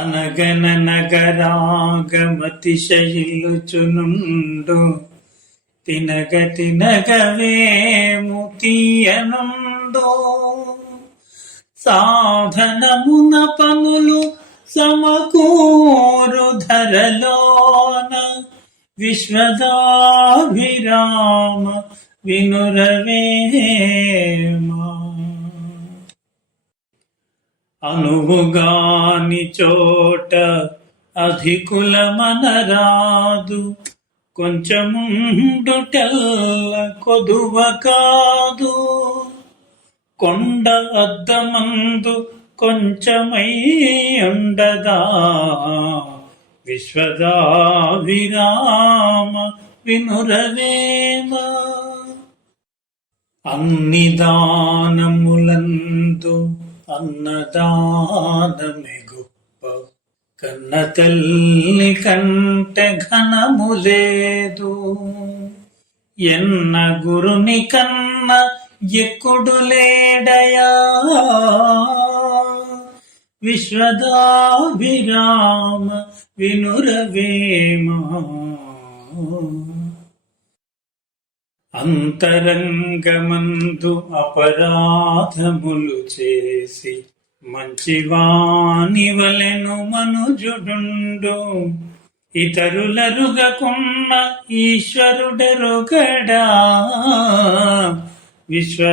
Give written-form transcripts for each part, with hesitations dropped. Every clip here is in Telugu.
అనగన నగరాగమతిశయిల్లుచునుండు తినగ తినగవేము తీయనుండు సాధనమున పనులు సమకూరు ధరలోన విశ్వదాభిరామ వినురవేమా అనువుగాని చోట అధికులమనరాదు కొంచెముండుటెల్ల కొదువ కాదు కొండ అద్దమందు కొంచెమై ఉండదా విశ్వదాభిరామ వినురవేమ అన్ని దానములందు అన్నదానమే గొప్ప కన్న తల్లి కంటే ఘనములేదు ఎన్న గురుని కన్న ఎక్కుడు లేడయా విశ్వదాభిరామ వినురవేమా అంతరంగమందు అపరాధములు చేసి మంచివాని వలెను మనుజుడుండు ఇతరులరుగకున్న ఈశ్వరుడెరుగడా విశ్వదాభిరామ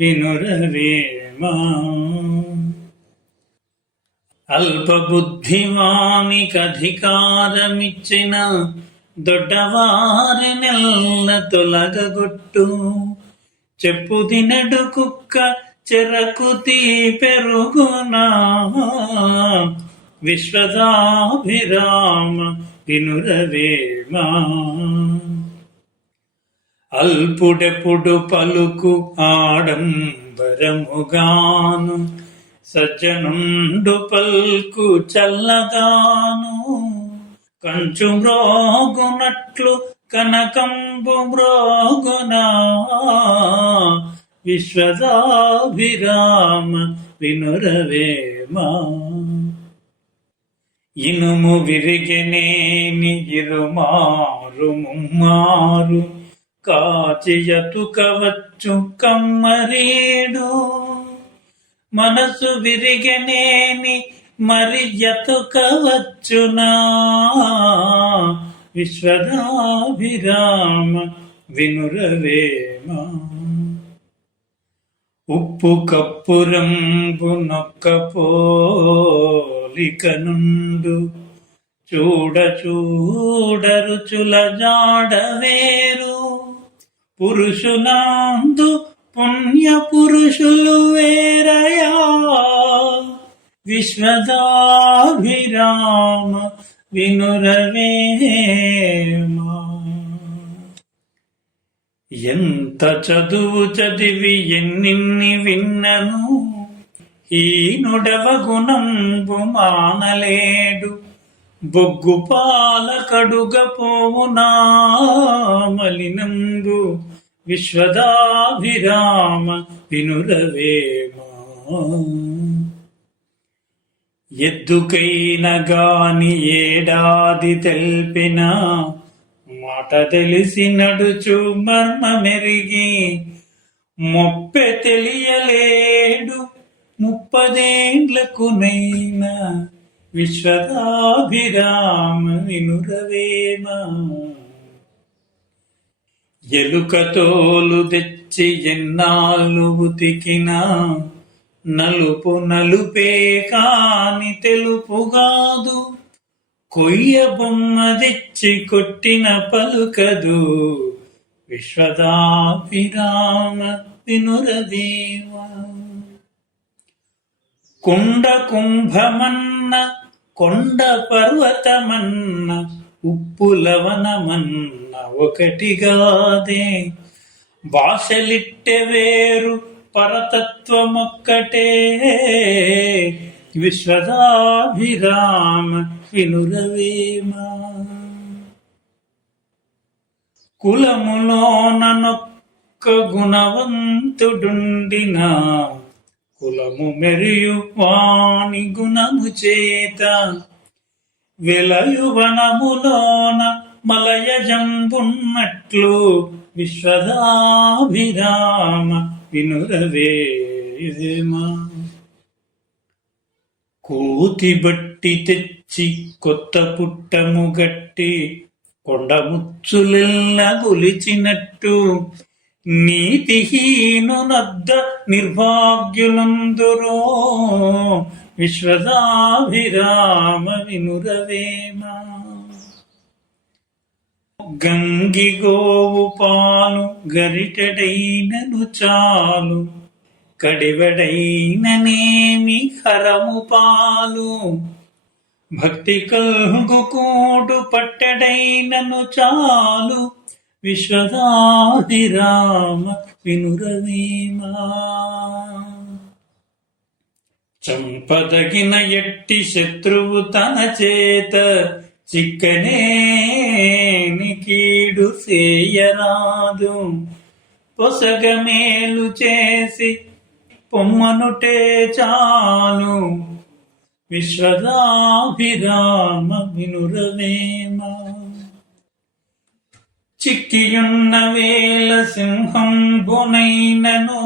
వినురవేమా అల్పబుద్ధివానికధికారమిచ్చిన దొడ్డవారినెల్ల తొలగగొట్టు చెప్పు తినడు కుక్క చెరకు పెరుగునా విశ్వదాభిరామ వినురవేమా అల్పుడెప్పుడు పలుకు ఆడంబరముగాను సజ్జనుండు పల్కు చల్లగాను కంచు మ్రోగునట్లు కనకంబు మ్రోగునా విశ్వదాభిరామ వినురవేమా ఇనుము విరిగెనేని ఇరుమారు ముమ్మారు కాచియతుకవచ్చు కమ్మరీడు మనసు విరిగెనేని మరి ఎతుకవచ్చునా విశ్వదాభిరామ వినురవేమా ఉప్పు కప్పురంబు నొక్క పోలిక నుండు చూడ చూడ రుచుల జాడవేరు పురుషులందు పుణ్య పురుషులు వేరయా విశ్వదాభిరామ వినురవేమా ఎంత చదువు చదివి ఎన్నిన్ని విన్నను హీనుడవ గుణంబు మానలేడు బొగ్గు పాల కడుగ పోవునా మలినంబు విశ్వదాభిరామ వినురవేమా ఎద్దుకైన గాని ఏడాది తెల్పిన మాట తెలిసి నడుచు మర్మ మెరిగి మొప్పె తెలియలేడు 30 ఏండ్లకునైనా విశ్వదాభిరామ వినురవేమా ఎలుక తోలు తెచ్చి ఎన్నాళ్ళు ఉతికినా నలుపు నలుపే కాని తెలుపుగాదు కొయ్య బొమ్మ తెచ్చి కొట్టిన పలుకదు విశ్వదాభిరామ వినురవేమా కుండ కుంభమన్న కొండ పర్వతమన్న ఉప్పు లవణమన్న ఒకటిగాదే భాషలిట్టె వేరు పరతత్వమొక్కటే విశ్వదాభిరామ వినురవేమా కులములోననొక్క గుణవంతుడుండినా కులము మెరియు వాణి గుణము చేత వెలయువనములోన మలయజంబున్నట్లు విశ్వదాభిరామ వినురవేమ. కూతి బట్టి తెచ్చి కొత్త పుట్టము గట్టి కొండముచ్చులెల్ల గొలిచినట్టు నీతిహీనునద్ద నిర్భాగ్యులందురో విశ్వదాభిరామ వినురవేమ. గంగి గోవు పాలు గరిటెడైనను చాలు కడివెడైననేమి హరము పాలు భక్తి కల్గు కూడు పట్టెడైనను చాలు విశ్వదాభిరామ వినురవేమ. చంపదగిన ఎట్టి శత్రువు తన చేత చిక్కనేని కీడు చేయరాదు పొసగమేలు చేసి పొమ్మనుటే చాలు విశ్వదాభిరామ వినురవేమ. చిక్కియున్న వేల సింహంబునైనను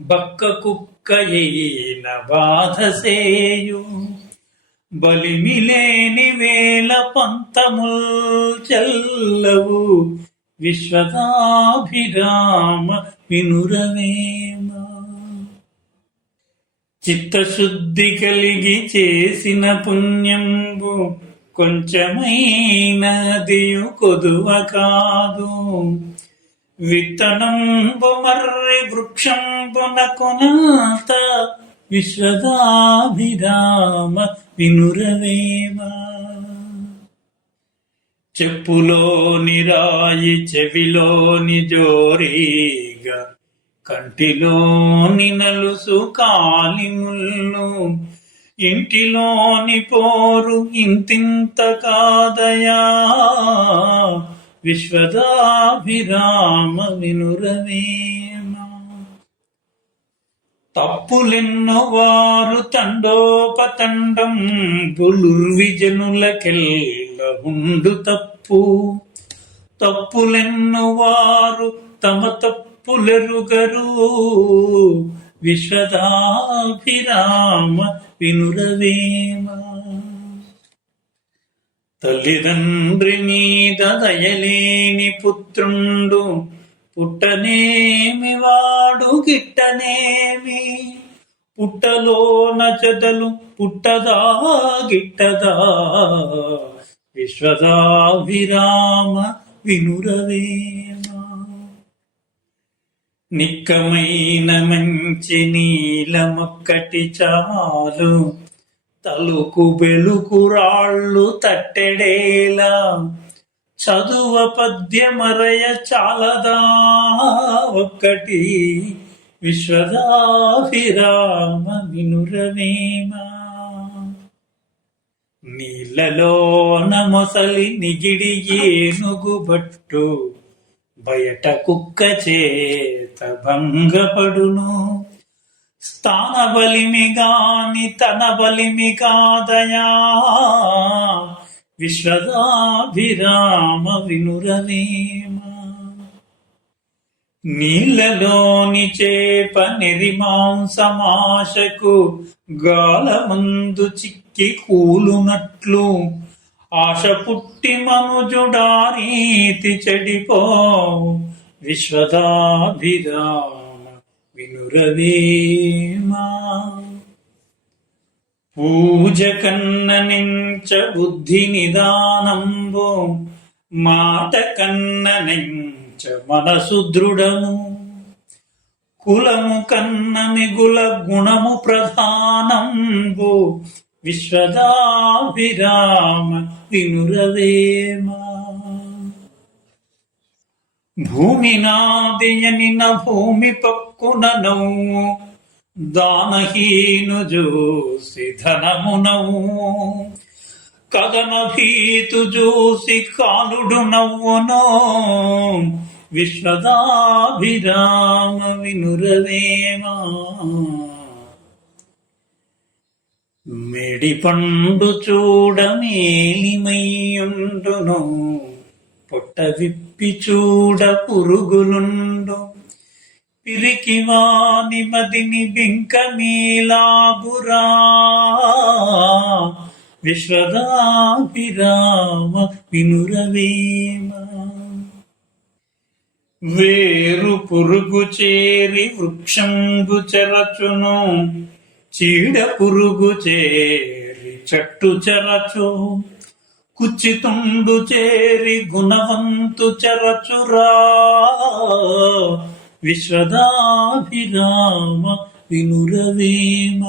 బక్క కుక్కయైన బాధసేయు బలిమిలేని వేల పంతముల్ చెల్లవు విశ్వదాభిరామ వినురవేమ. చిత్తశుద్ధి చేసిన పుణ్యంబు కొంచెమైనదియు కొదువ కాదు విత్తనంబు మర్రి వృక్షంబునకునంత విశ్వదాభిరామ వినురవేమ. చెప్పులోని రాయి చెవిలోని జోరీగా కంటిలోని నలుసు కాలిముళ్ళు ఇంటిలోని పోరు ఇంతింత కాదయా విశ్వదాభిరామ వినురవేమ. తప్పులెన్నో వారు తండోపతండం బులుర్విజనులకెల్ల ఉండు తప్పు తప్పులెన్నో వారు తమ తప్పులెరుగరు విశ్వదాభిరామ వినురవేమ. తల్లిదండ్రి మీద దయలేని పుత్రుండు పుట్టనేమి వాడు గిట్టనేమి పుట్టలోన చెదలు పుట్టదా గిట్టదా విశ్వదాభిరామ వినురవేమ. నిక్కమైన మంచి నీలమొక్కటి చాలు తలుకు బెలుకు రాళ్ళు తట్టెడేలా చదువ పద్యమరయ చాలదా ఒక్కటి విశ్వదాభిరామ వినురవేమ. నీళ్ళలోన మొసలి నిగిడి ఏనుగు బట్టు బయట కుక్క చేత భంగపడును స్థాన బలిమి గాని తన బలిమి కాదయా విశ్వదాభిరామ వినురవేమ. నీళ్ళలోని చేప నెరిమాంసమాశకు గాలమందు చిక్కి కూలునట్లు ఆశ పుట్టి మనుజుడారీతి చెడిపో విశ్వదాభిరామ వినురవేమ. పూజ కన్ననించ బుద్ధి నిదానంబు మాట కన్ననించ మనసు దృఢము కులము కన్న మిగుల గుణము ప్రధానంబు విశ్వదాభిరామ వినురవేమ. భూమి నాదియనిన భూమి పక్కుననవు దానహీను జోసి ధనమునవు కదన భీతు జోసి కాలుడు నవ్వునో విశ్వదాభిరామ వినురవేమ. మెడిపండు చూడ మేలిమయ్యుండును, పొట్ట విప్పి చూడ పురుగులుండు. పిరికివాని మదిని బింకమీలాగురా, విశ్వదాభిరామ వినురవేమ. వేరు పురుగు చేరి వృక్షంబు చెరచును, చీడ పురుగు చేరి చెట్టు చెరచు. కుచితుండు చేరి గుణవంతు చెరచురా, విశ్వదాభిరామ వినురవేమ.